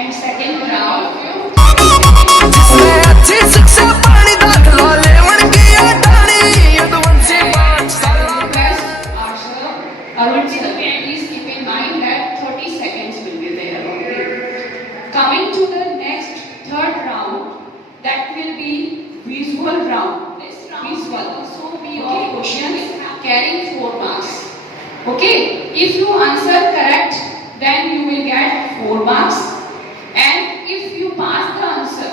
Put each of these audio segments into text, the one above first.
and second round 30 seconds. I will request our sir, Arun sir, please keep in mind that 30 seconds will be there only. Coming to the next third round, that will be visual round. Visual. So we all questions carrying 4 marks. Okay, if you answer correct, then you will get 4 marks. And if you pass the answer,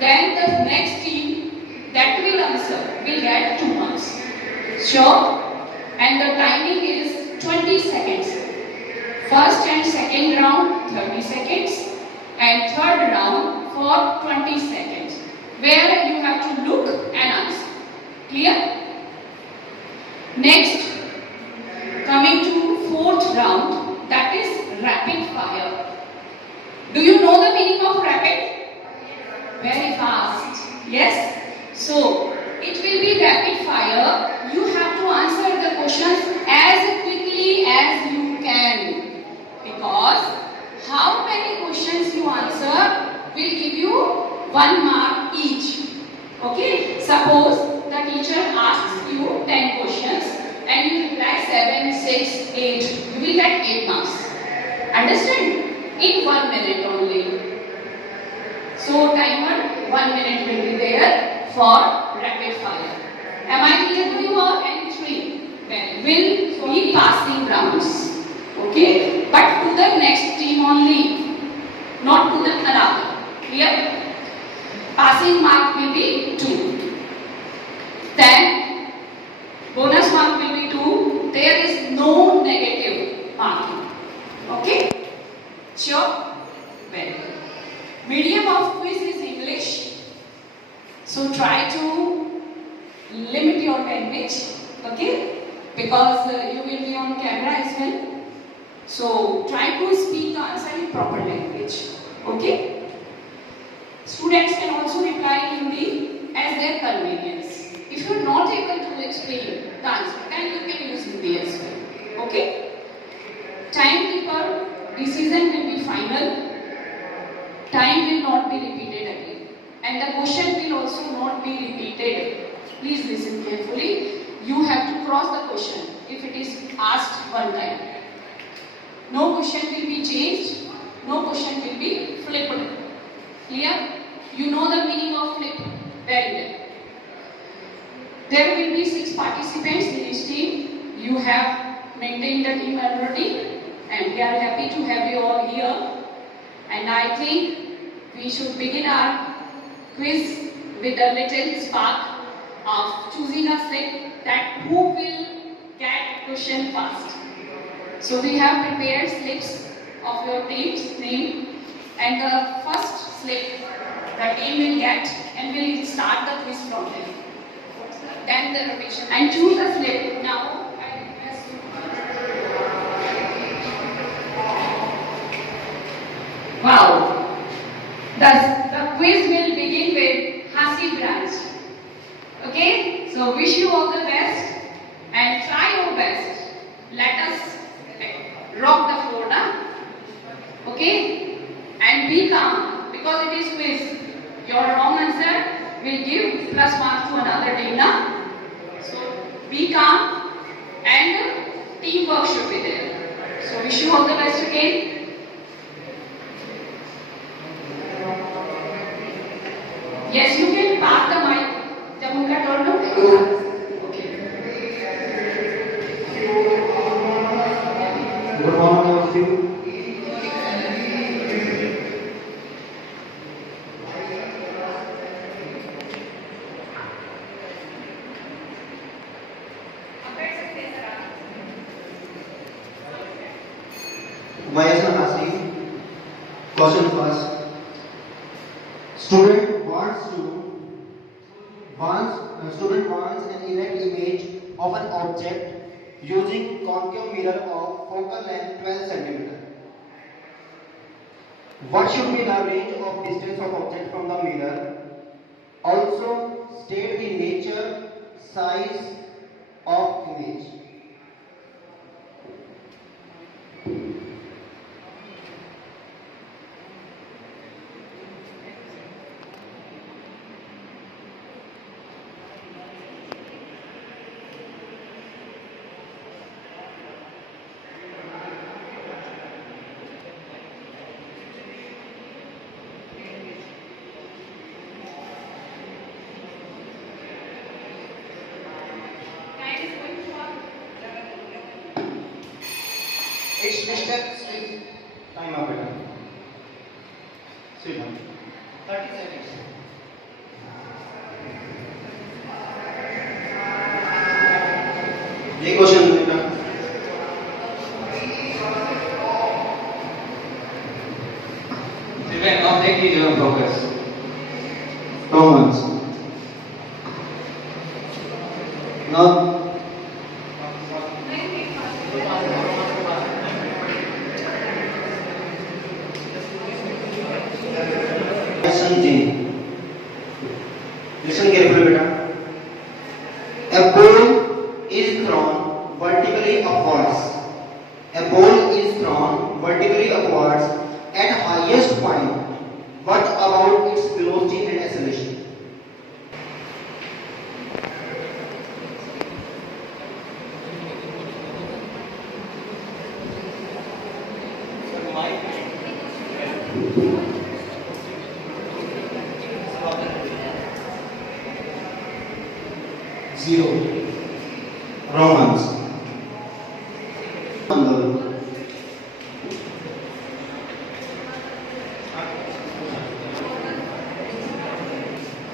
then the next team that will answer will get 2 marks. Sure? And the timing is 20 seconds. First and second round 30 seconds and third round for 20 seconds, where you have to look and answer. Clear? Next, coming to fourth round, that is rapid fire. Do you know the meaning of rapid? Very fast. Yes? So, it will be rapid fire. You have to answer the questions as quickly as you can. Because how many questions you answer will give you 1 mark each. Okay? Suppose the teacher asks you 10 questions and you reply 7, 6, 8. You will get 8 marks. Understand? In 1 minute only. So timer 1 minute will be there for rapid fire. Am I clear to you all? And 3 will be passing rounds. Okay? But to the next team only, not to the another. Clear? Passing mark will be 2. Then bonus mark will be 2. There is no negative marking. Okay? Sure? Very good. Medium of quiz is English. So try to limit your language. Okay? Because you will be on camera as well. So try to speak the answer in proper language. Okay? Students can also reply in Hindi as their convenience. If you are not able to explain the answer, then you can use Hindi as well. Okay? Timekeeper decision will be final. Time will not be repeated again. And the question will also not be repeated. Please listen carefully. You have to cross the question if it is asked one time. No question will be changed. No question will be flipped. Clear? You know the meaning of flip very well. There will be 6 participants in each team. You have maintained the team already, and we are happy to have you all here. And I think we should begin our quiz with a little spark of choosing a slip that who will get question first. So we have prepared slips of your team's name, and the first slip the team will get, and we'll start the quiz from there. Then the rotation. And choose a slip. Now, I request you. Wow. The quiz will begin with Hasi branch. Okay? So wish you all the best and try your best. Let us rock the floor now. Okay? And be calm because it is quiz. Your wrong answer will give plus mark to another team now. So be calm and teamwork should be there. So wish you all the best again. Yes, you can pass the mic. जब उनका turn हो. Okay. Good morning, all of you. Mayasa Hasi. Question first. Student wants an erect image of an object using concave mirror of focal length 12 cm. What should be the range of distance of object from the mirror? Also state the nature, size of image. steps with time up better. Sit down. 30 seconds. ये question बेटा Event object is your focus. Romans. Now question G. Listen carefully beta. A ball is thrown vertically upwards. A ball is thrown vertically upwards at highest point. What about its velocity and acceleration? Zero. Romans.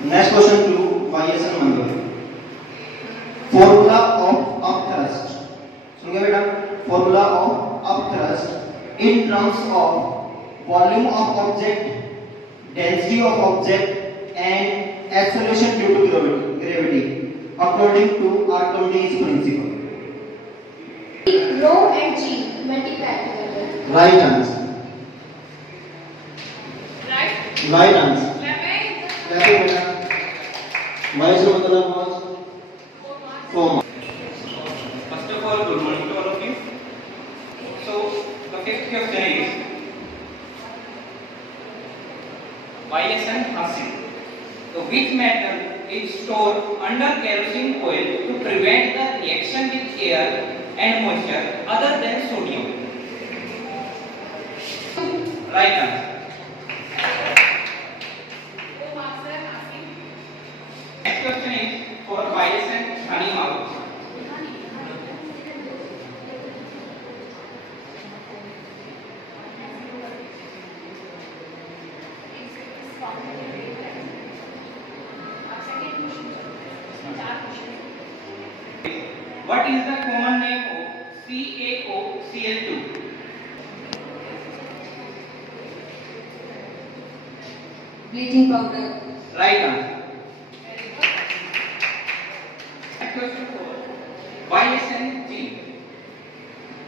Next question to YSN Mandal. Formula of upthrust. सुनिए बेटा. Formula of upthrust in terms of volume of object, density of object, and acceleration due to gravity, according to Archimedes' principle. Rho and G multiply together. Right answer. Right? Right answer. Clapping. Clapping बेटा. YSN मतलब was 4 marks. First of all, good morning to all of you. So, the fifth question is YSN Hasid. So, which metal is stored under kerosene oil to prevent the reaction with air and moisture other than sodium? Right answer. Next question is for YSN Hanimau. What is the common name of CaOCl2? Bleaching powder. Right answer. Next question for YSNG.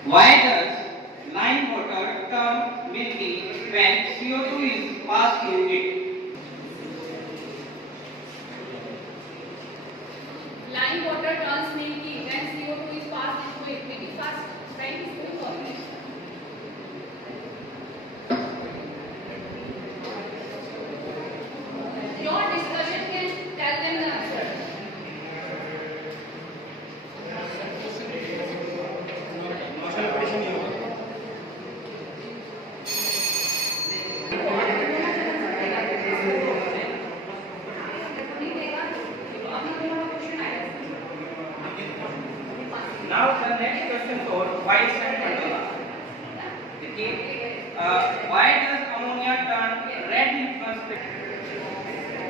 Why does lime water turn milky when CO2 is passed through it? Lime water turns milky when CO2 is passed into it. Make it fast. Time is going on. Your discussion can tell them the answer. Now the next question for YSN Mandala. Okay. Why does ammonia turn red in conspicuous?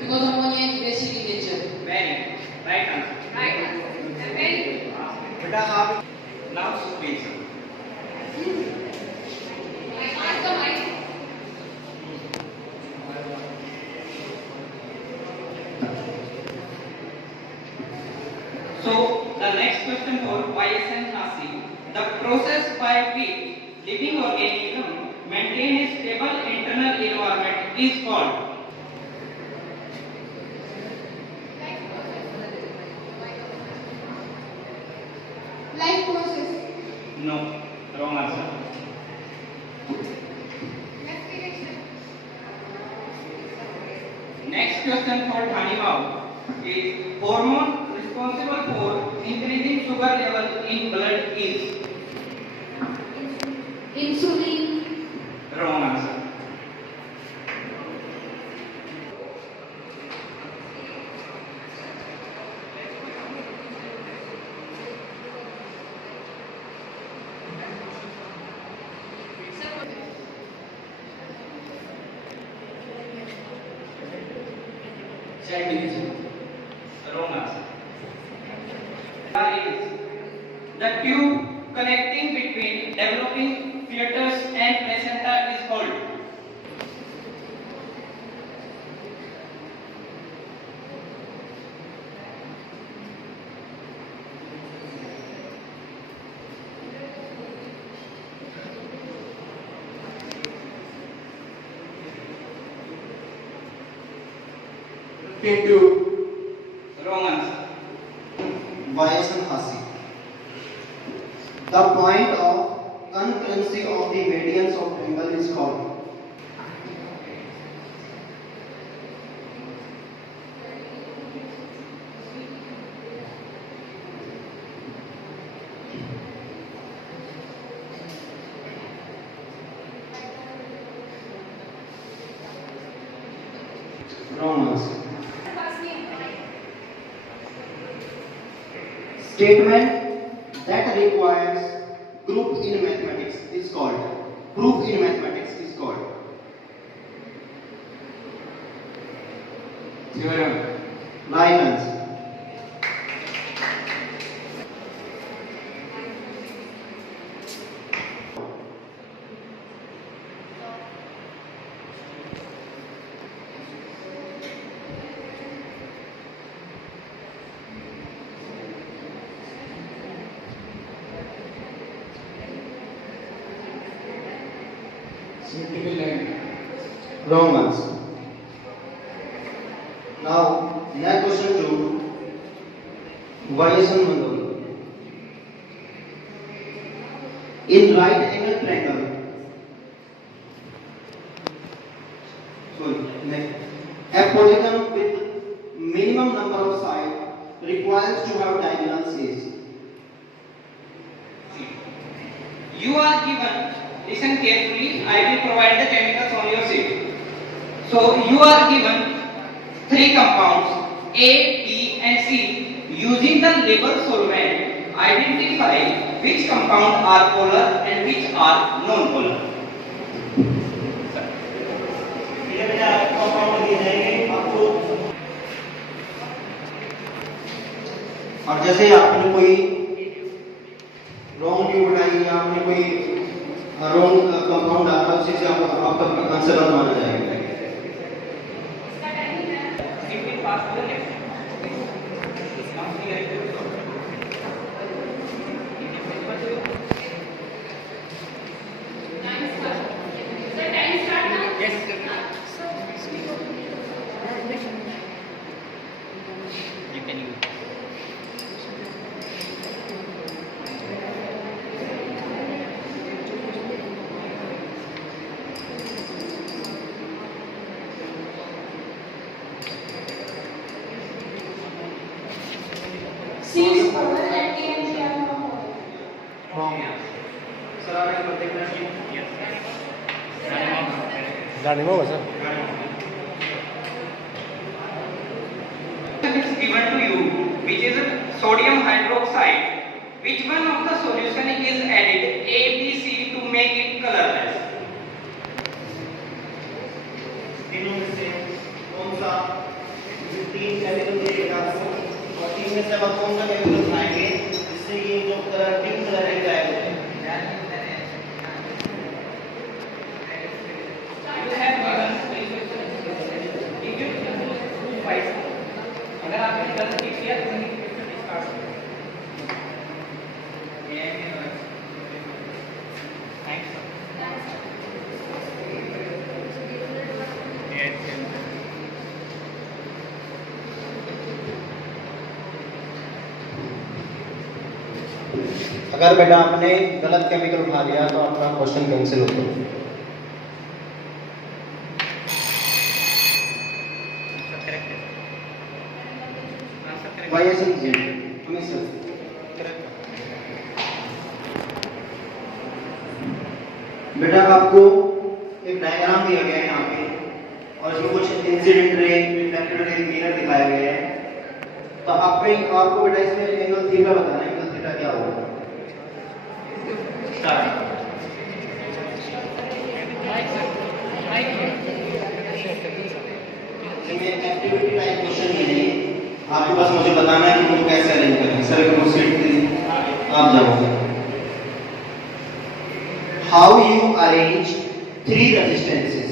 Because ammonia is basic in nature. Very right answer. Right answer. And then बेटा आप Now speech. ask the mic. So the next question for YSN Nasi. The process by which living organism maintain a stable internal environment is called. Life process. No, wrong answer. Next question for Dhanibau is hormone responsible for increasing sugar level in blood is. Insulin. Wrong answer. cell division. Wrong answer. Is the tube connecting between developing fetus and placenta is called. Into Wrong answer. Vayasan Hasi. The point of concurrency of the medians of triangle is called. Wrong answer. Statement that requires group in mathematics is called. Proof in mathematics is called. Theorem. Right answer. Symmetrical line. Wrong answer. Now, next question to Vayasan Mandoli. In right angle triangle, a polygon with minimum number of sides requires to have diagonal sides. You are given, listen carefully, I will provide the chemicals on your sheet. So you are given 3 compounds A, B and C. Using the label solvent, identify which compound are polar and which are non-polar. ये बेटा compound दिए जाएंगे आपको, और जैसे आपने कोई wrong tube बनाई या आपने कोई रॉन्ग कंपाउंड डाला उसी से आपका आंसर गलत माना जाएगा. Simply pass to the next. Now here it is. Yes. You can use. Seems polar and T and G are not polar. Wrong. Sir आपने पर देखना चाहिए. गाड़ी में होगा sir. Is given to you, which is sodium hydroxide. Which one of the solution is added A, B, C to make it colorless? तीनों में से कौन सा 3 केमिकल देगा और 3 में से अब कौन सा केमिकल बनाएंगे जिससे ये जो कलर पिंक कलर है गायब हो जाए. You have given if you twice. अगर आपने गलत टिक किया तो नहीं डिस्कार्ड करो. थैंक्स. अगर बेटा आपने गलत केमिकल उठा लिया तो आपका क्वेश्चन कैंसिल होता है. वाईएसएन जी हमें सर बेटा आपको एक डायग्राम दिया गया है यहाँ पे और इसमें कुछ incident ray, reflected ray, mirror दिखाया गया है. तो आपको बेटा इसमें एंगल थीटा बताना है. एंगल थीटा क्या होगा? स्टार्ट. इसमें एक्टिविटी टाइप क्वेश्चन आप जाओगे। How you arrange three resistances?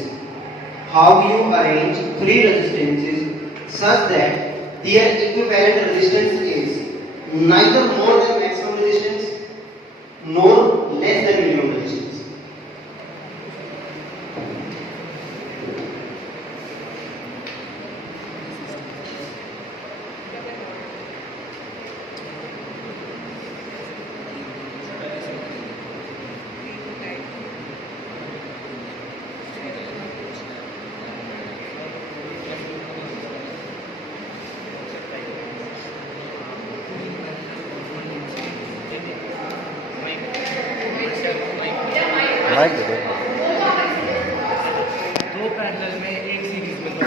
How you arrange three resistances such that their equivalent resistance is neither more than maximum resistance nor less than minimum resistance? Mike दे दो। दो parallel में एक series में दो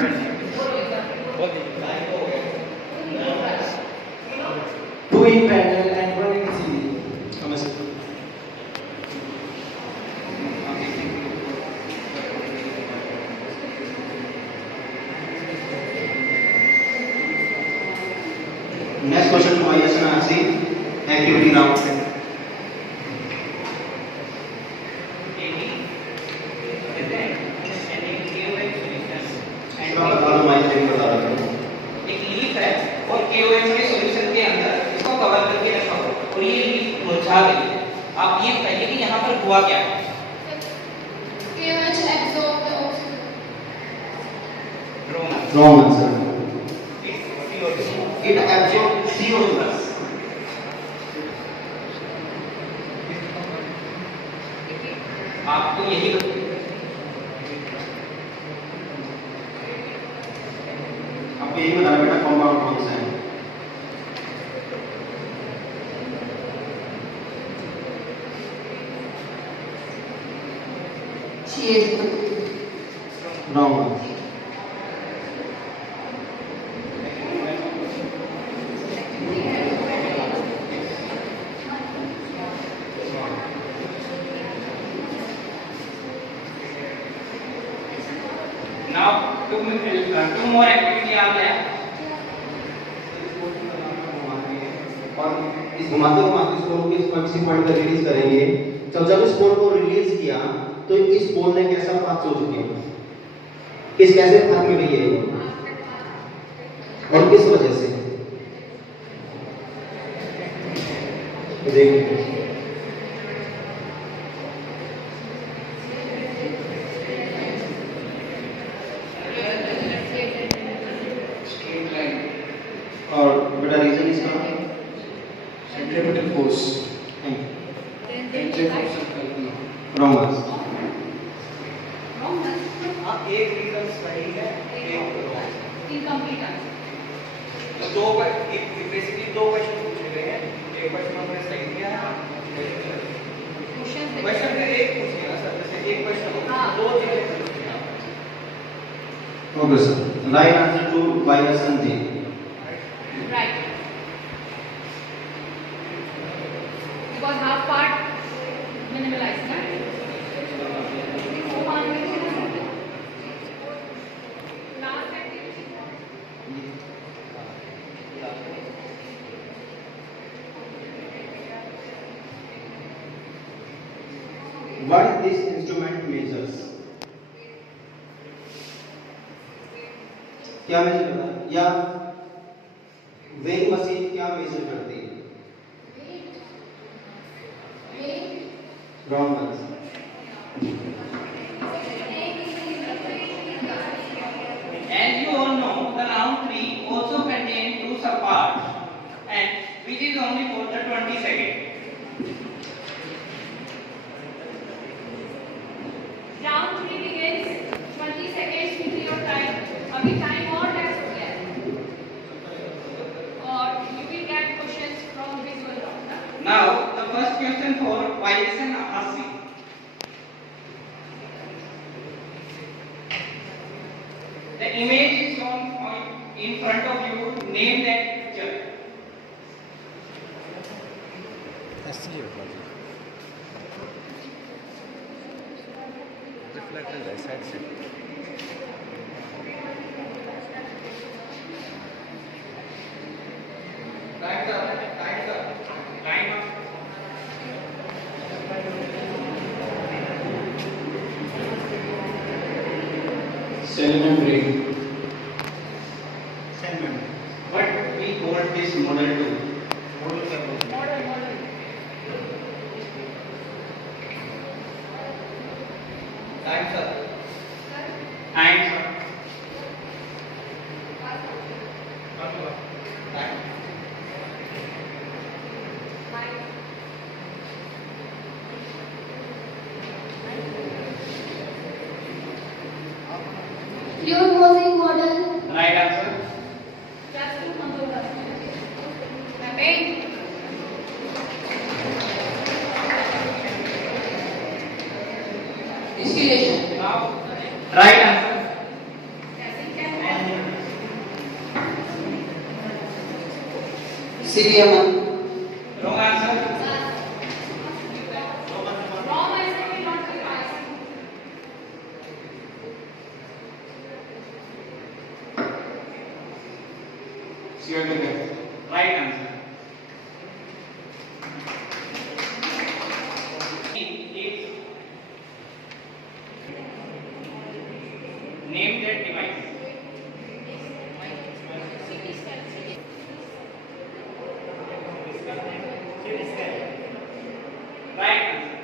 Two in parallel and one in series. समझ सकते हो? Next question to ISN RC activity round. इसका बता दो, मैं इसलिए बता रहा हूँ। एक लीफ है और KOH के सॉल्यूशन के अंदर इसको कवर करके रखा हो और ये लीफ मुरझा गई है। आप ये बताइए कि यहाँ पर हुआ क्या है? KOH absorb the oxygen. Wrong answer. It absorbs CO plus. आपको यही आपको यही बताना बेटा कंपाउंड कौन सा है। CH2. Wrong answer. now two more activity are there. और इस घुमाते घुमाते इस बॉल को किसी पॉइंट पर रिलीज करेंगे। तो जब इस बॉल को रिलीज किया तो इस बॉल ने कैसा पाथ चल चुके हैं, किस कैसे पाथ में गई है और किस वजह से देखिए। और बेटा रीजन इसका सेंट्रीपिटल फोर्स रॉन्ग आंसर। आप एक रीजन सही है, एक रॉन्ग। Incomplete answer. तो दो बेसिकली दो क्वेश्चन पूछे गए हैं, एक क्वेश्चन हमने सही दिया है, क्वेश्चन में एक पूछ लिया सर, जैसे एक क्वेश्चन हाँ। दो चीजें पूछ लिया। Okay sir, right answer to why Sanjay. Right. Because half part minimalized, right? Last activity. What this instrument measures? क्या मेजर करता है या वेइंग मशीन क्या मेजर करती है? Wrong answer. As you all know, the round 3 also contains two subparts and which is only for the 20 seconds. Round 3 begins 20 seconds with your time. अभी time और less हो गया है. और you will get questions from visual round. ना? Now, the first question for YSN Asi. The image is shown in front of you. Name that picture. Reflector है side से। Time up. cell membrane. cell membrane. What we call this model 2? Model क्या बोलते हैं? Time, sir. Time, sir. Time. Fluid Mosaic model. Right answer. Distillation. Now, right answer. CVMR. Wrong answer. Right answer. Name that device. Right answer.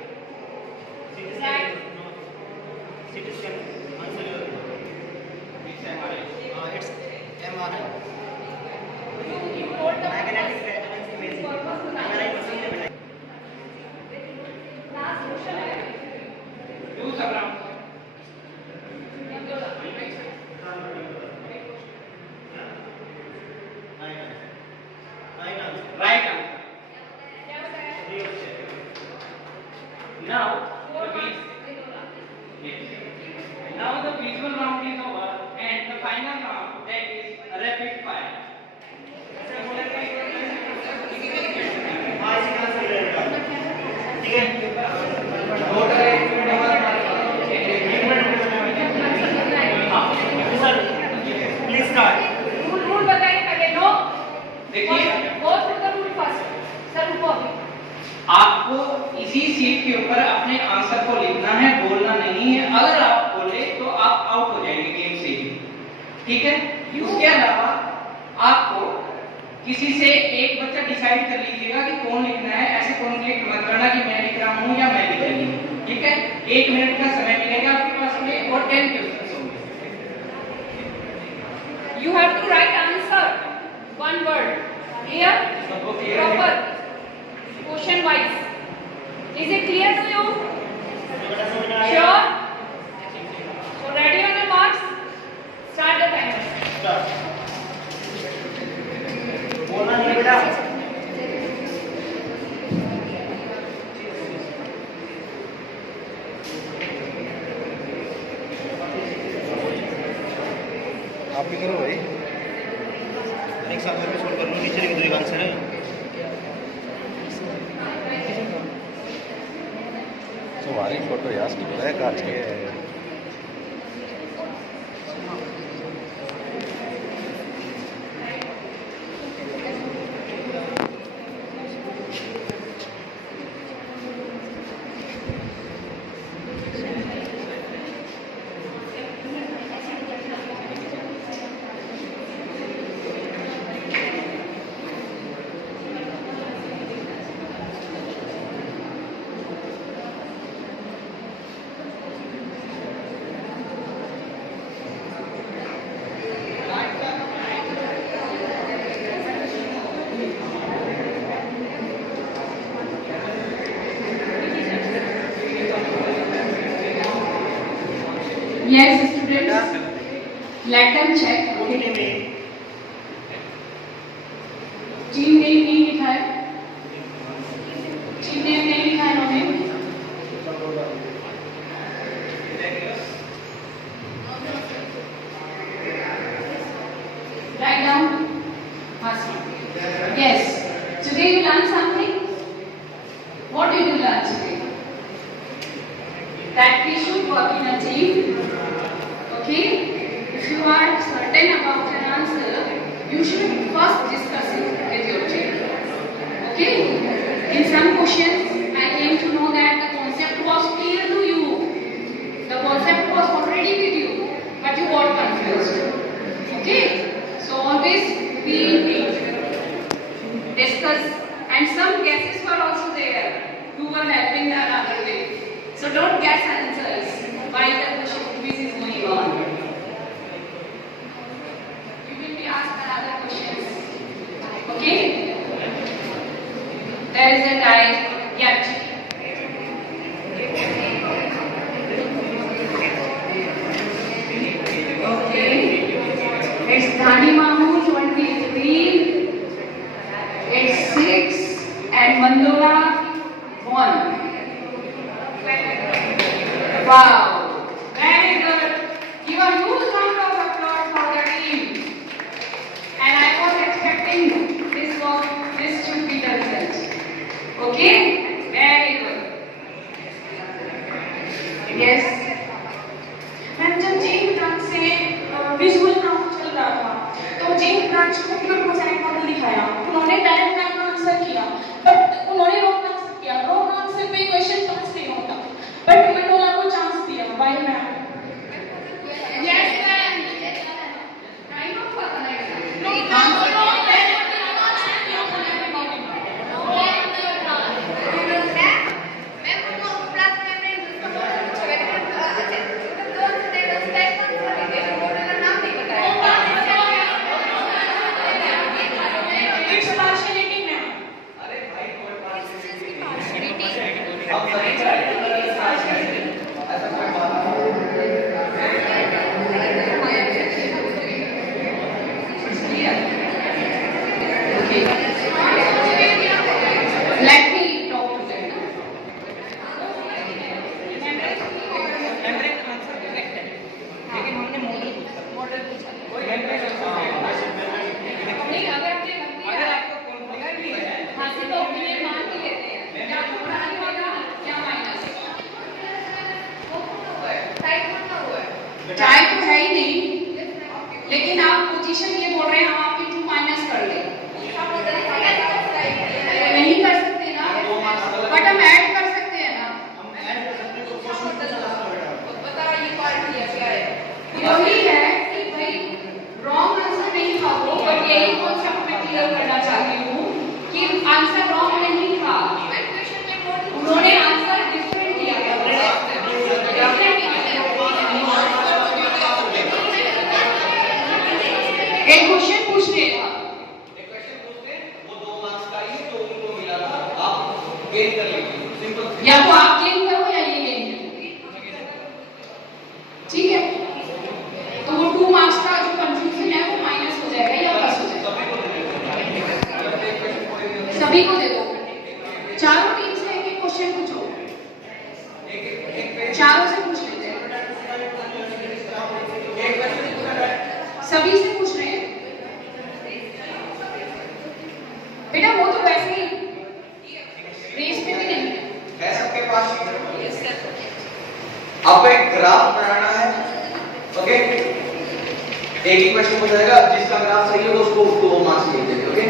It's MRI. It's MRI. Do some rounds. Right answer. Now yes. Now the visual round is over and the final round, that is rapid fire. Please start. Rule बताइए पहले no देखिए go through the rule first sir रुको अभी आपको इसी seat के ऊपर अपने आंसर को लिखना है, बोलना नहीं है। अगर आप बोले तो आप आउट हो जाएंगे गेम से ही, ठीक है। उसके अलावा आपको किसी से एक बच्चा डिसाइड कर लीजिएगा कि कौन लिखना है। ऐसे कॉन्फ्लिक्ट मत करना कि मैं लिख रहा हूँ या मैं लिख रही हूँ, ठीक है। 1 मिनट का समय मिलेगा आपके पास में और 10 क्वेश्चन होंगे। You have to write answer one word. Clear? सबको clear है? Proper. Question wise. Is it clear to you? Sure? So ready on your marks? Start the timer. बोलना नहीं बेटा. आप भी करो भाई। एक साथ में सोल्व कर लो. नीचे लिख दो एक आंसर है. तुम्हारी फोटो यार ब्लैक आज के Yes, students. Let them check. Team name नहीं लिखा है. Team name नहीं लिखा है इन्होंने. Write down. Yes. Today you learned something. What did you learn today? That we should work in a team. Okay? If you are certain about an answer, you should first discuss it with your team. Okay? In some questions, I came to know that the concept was clear to you. The concept was already with you, but you got And some guesses were also there who were helping the another way. So don't guess answers while the question quiz is going on. You will be asked another questions. Okay? There is a tie. Yeah. Okay. It's Dhani Mamu 23. It's 6 and Mandola 1. Wow. Very good. Give a huge round of applause for the team. And I was expecting this should be the result. Okay? Very good. Yes. Ma'am जब gene branch से visual graph चल रहा था तो gene branch को pure cosine model दिखाया, उन्होंने direct line में आंसर किया, बट उन्होंने रॉन्ग आंसर किया। रॉन्ग आंसर पे क्वेश्चन पास नहीं होता, बट मंडोला को चांस दिया। Why ma'am? Yes ma'am, I know पता नहीं। ट्राई तो है ही नहीं, लेकिन आप पोजीशन ये बोल रहे हैं हम आपकी 2 माइनस कर ले, नहीं कर सकते ना, बट हम ऐड कर सकते हैं ना। वही है कि भाई रॉन्ग आंसर नहीं था वो, बट यही कॉन्सेप्ट मैं क्लियर करना चाहती हूँ कि आंसर रॉन्ग नहीं था, उन्होंने आंसर डिफरेंट दिया था। एक क्वेश्चन पूछ रहे था, एक क्वेश्चन पूछते वो 2 मार्क्स का ही तो उनको मिला था, आप गेन कर लीजिए, सिंपल। या तो आप गेन करो या ये गेन करो, ठीक है? तो वो 2 मार्क्स का जो कंफ्यूजन है वो माइनस हो जाएगा या प्लस हो जाएगा? सभी को दे दो। चारों टीम से एक क्वेश्चन पूछो, चारों से पूछ लेते हैं, सभी से पूछ रहे हैं। बेटा वो तो वैसे ही रेस में भी नहीं है सबके पास। आपको एक ग्राफ बनाना है, ओके? एक ही क्वेश्चन पूछा जाएगा, जिसका ग्राफ सही होगा उसको 2 मार्क्स मिल जाएंगे, ओके?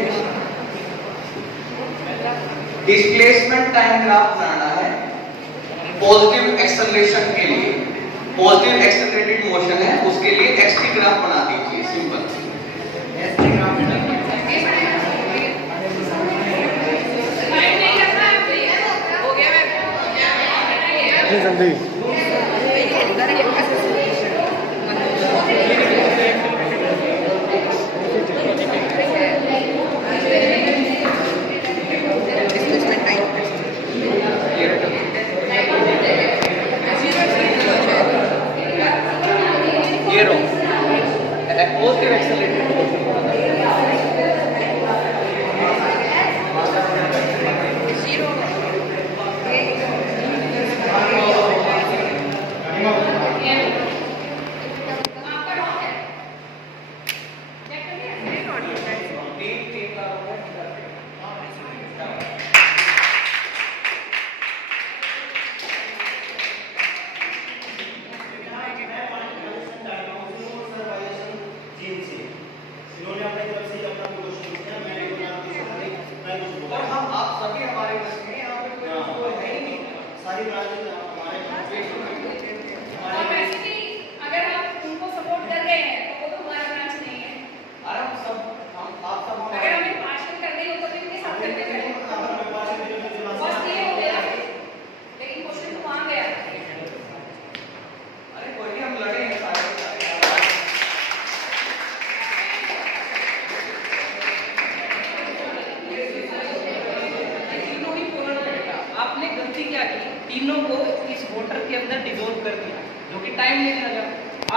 डिस्प्लेसमेंट टाइम ग्राफ बनाना है पॉजिटिव एक्सेलरेशन के लिए, पॉजिटिव एक्सेलरेटेड मोशन है उसके लिए एक्सटी ग्राफ बना दीजिए, सिंपल। जल्दी ये रो पॉजिटिव एक्सेलरेटेड तीनों को इस वाटर के अंदर डिजोल्व कर दिया, जो कि टाइम लेने लगा।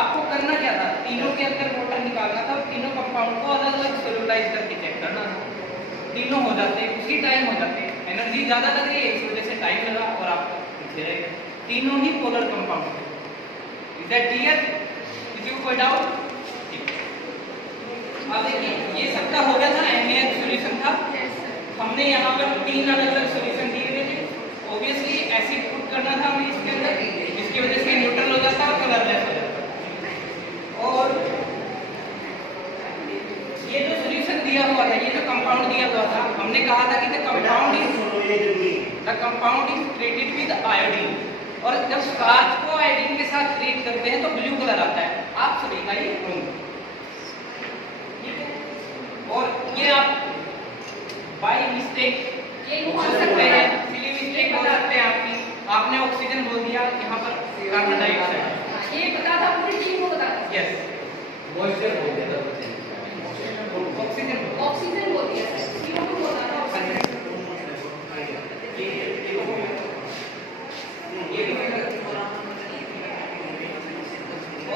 आपको करना क्या था, तीनों के अंदर वाटर निकालना था और तीनों कंपाउंड को अलग अलग सोल्यूबलाइज करके चेक करना था। तीनों हो जाते, उसी टाइम हो जाते। एनर्जी ज्यादा लग रही है, इस वजह से टाइम लगा और आप पीछे रह गए। तीनों ही polar compound. Is that clear? किसी को कोई डाउट? अब देखिए ये सबका हो गया था, एमएच सॉल्यूशन था। हमने यहाँ पर 3 अलग अलग सॉल्यूशन दिए हुए थे। ऑब्वियसली एसिड पुट करना था हमें इसके अंदर, जिसकी वजह से न्यूट्रल हो जाता और कलरलेस हो जाता। और ये जो सॉल्यूशन दिया हुआ था, ये जो कंपाउंड दिया हुआ था, हमने कहा था कि the compound is treated with iodine. और जब स्टार्च को आयोडीन के साथ ट्रीट करते हैं तो ब्लू कलर आता है। आप सभी का ये होंगे, ठीक है? और ये आप बाय मिस्टेक बोल सकते हैं, सिली मिस्टेक बोल सकते हैं आपकी। आपने ऑक्सीजन बोल दिया, यहाँ पर कार्बन डाइऑक्साइड। ये पता था, पूरी टीम को पता था। यस, मॉइस्चर बोल दिया था, ऑक्सीजन बोल दिया था, CO2 बोला था, ऑक्सीजन।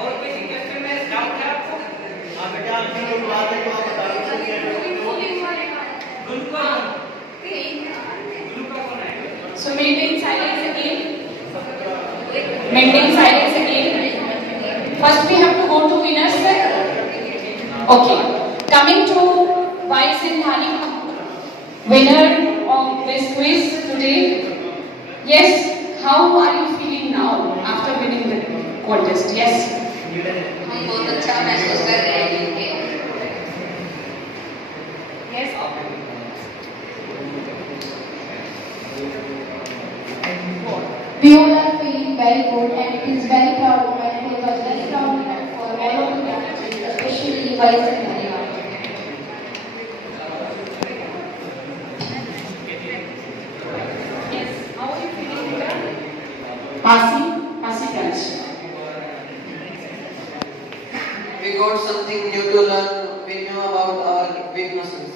और किसी क्वेश्चन में डाउट है आपको? हाँ बेटा, आपकी कोई बात है तो आप बता सकते हैं। So maintain silence again. Maintain silence again. First we have to go to winners. Okay. Coming to Vice and Dhani, winner of this quiz today. Yes, how are you feeling now after winning the contest? Yes. हम बहुत अच्छा महसूस कर रहे हैं मिलके। Yes. We all are feeling very good and it is very proud and we were very proud for all of the candidates, especially Vice and Dhani. Yes. How are you feeling, Peter? Pasi Branch. We got something new to learn. We know about our weaknesses.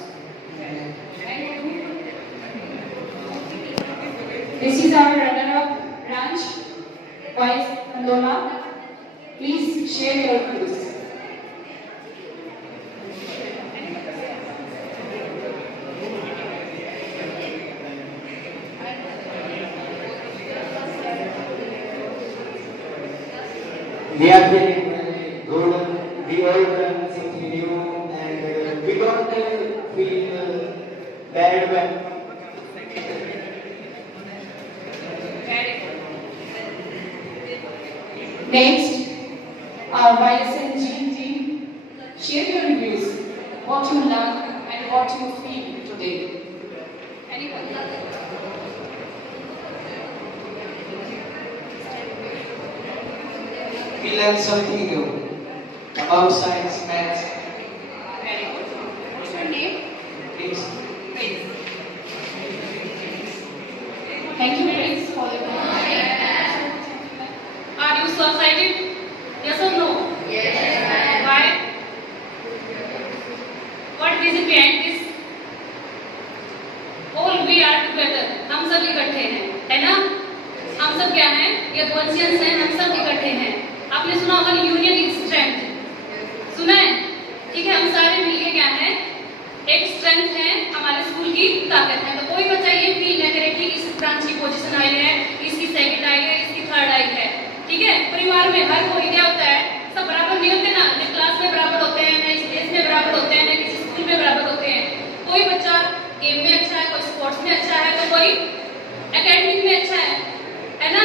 This is our runner-up branch, Vice Andola. Please share your views. We are feeling very good. We all learned something new and we don't feel bad when Next, our Vice and Jean. Share your views, what you learned and what you feel today. Anyone? We learned something new about science, maths. Very good. What's your name? Please. Prince. Thank you, Prince, for the Are you so excited? Yes or no? Yes. Why? What reason behind this? All we are together. हम सब इकट्ठे हैं, है ना? हम सब क्या हैं? यदुवंशियंस हैं, हम सब इकट्ठे हैं। आपने सुना होगा यूनियन इज स्ट्रेंथ, सुना है? ठीक है, हम सारे मिलके क्या हैं? एक स्ट्रेंथ है, हमारे स्कूल की ताकत है। तो कोई बच्चा ये फील न करे कि इस ब्रांच की पोजीशन आई है, इसकी सेकंड आई है, इसकी थर्ड आई है। ठीक है, परिवार में हर कोई क्या होता है, सब बराबर नहीं होते ना, न क्लास में बराबर होते हैं, न स्टेज में बराबर होते हैं, न किसी स्कूल में बराबर होते हैं। कोई बच्चा गेम में अच्छा है, कोई स्पोर्ट्स में अच्छा है, तो कोई एकेडमिक में अच्छा है ना?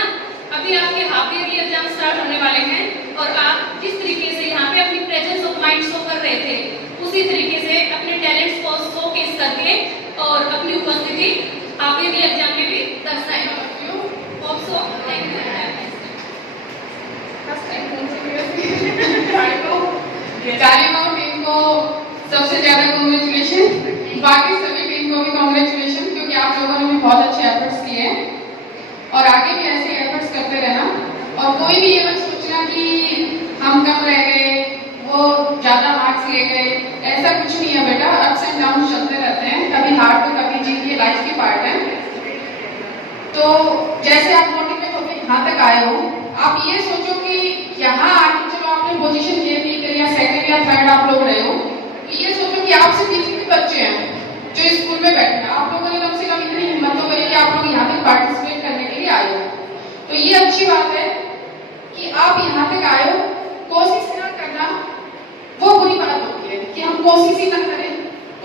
अभी आपके हाफ ईयरली एग्जाम स्टार्ट होने वाले हैं और आप जिस तरीके से यहाँ पे अपनी प्रेजेंस ऑफ माइंड शो कर रहे थे, उसी तरीके से अपने टैलेंट्स को शोकेस करके और अपनी उपस्थिति हाफ ईयरली एग्जाम में भी दर्शाएं। Also thank you. जालिमाओ टीम को सबसे ज्यादा कांग्रेचुलेशन, बाकी सभी टीम को भी कांग्रेचुलेशन, क्योंकि आप लोगों ने भी बहुत अच्छे एफर्ट्स किए हैं और आगे भी ऐसे एफर्ट्स करते रहना। और कोई भी ये मत सोचना कि हम कम रह गए, वो ज्यादा मार्क्स ले गए, ऐसा कुछ नहीं है बेटा। अप्स एंड डाउन चलते रहते हैं, कभी हार तो कभी जीत, ये लाइफ की पार्ट है। तो जैसे आप मोटिवेट यहाँ तक आए हो, आप ये सोचो कि यहाँ आके चलो आपने पोजीशन ये नहीं करी या सेकंड या थर्ड आप लोग रहे हो, तो ये सोचो कि आपसे पीछे भी बच्चे हैं जो स्कूल में बैठे हैं। आप लोगों ने कम से कम इतनी हिम्मत तो करी कि आप लोग यहाँ तक पार्टिसिपेट करने के लिए आए हो, तो ये अच्छी बात है कि आप यहाँ तक आए हो। कोशिश ना करना वो बुरी बात होती है कि हम कोशिश ही ना करें।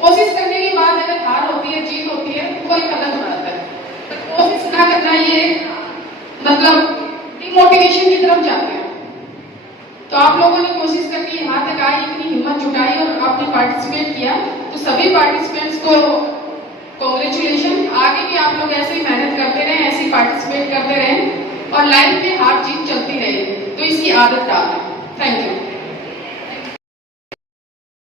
कोशिश करने के बाद अगर हार होती है, जीत होती है, वो एक अलग बात है। तो कोशिश ना करना ये मतलब डिमोटिवेशन की तरफ जाते हैं। तो आप लोगों ने कोशिश करके यहाँ तक आए, इतनी हिम्मत जुटाई और आपने पार्टिसिपेट किया, तो सभी पार्टिसिपेंट्स को कॉन्ग्रेचुलेशन। आगे भी आप लोग ऐसे ही मेहनत करते रहें, ऐसे ही पार्टिसिपेट करते रहें और लाइफ में हार जीत चलती रहे, तो इसकी आदत डालें। Thank you.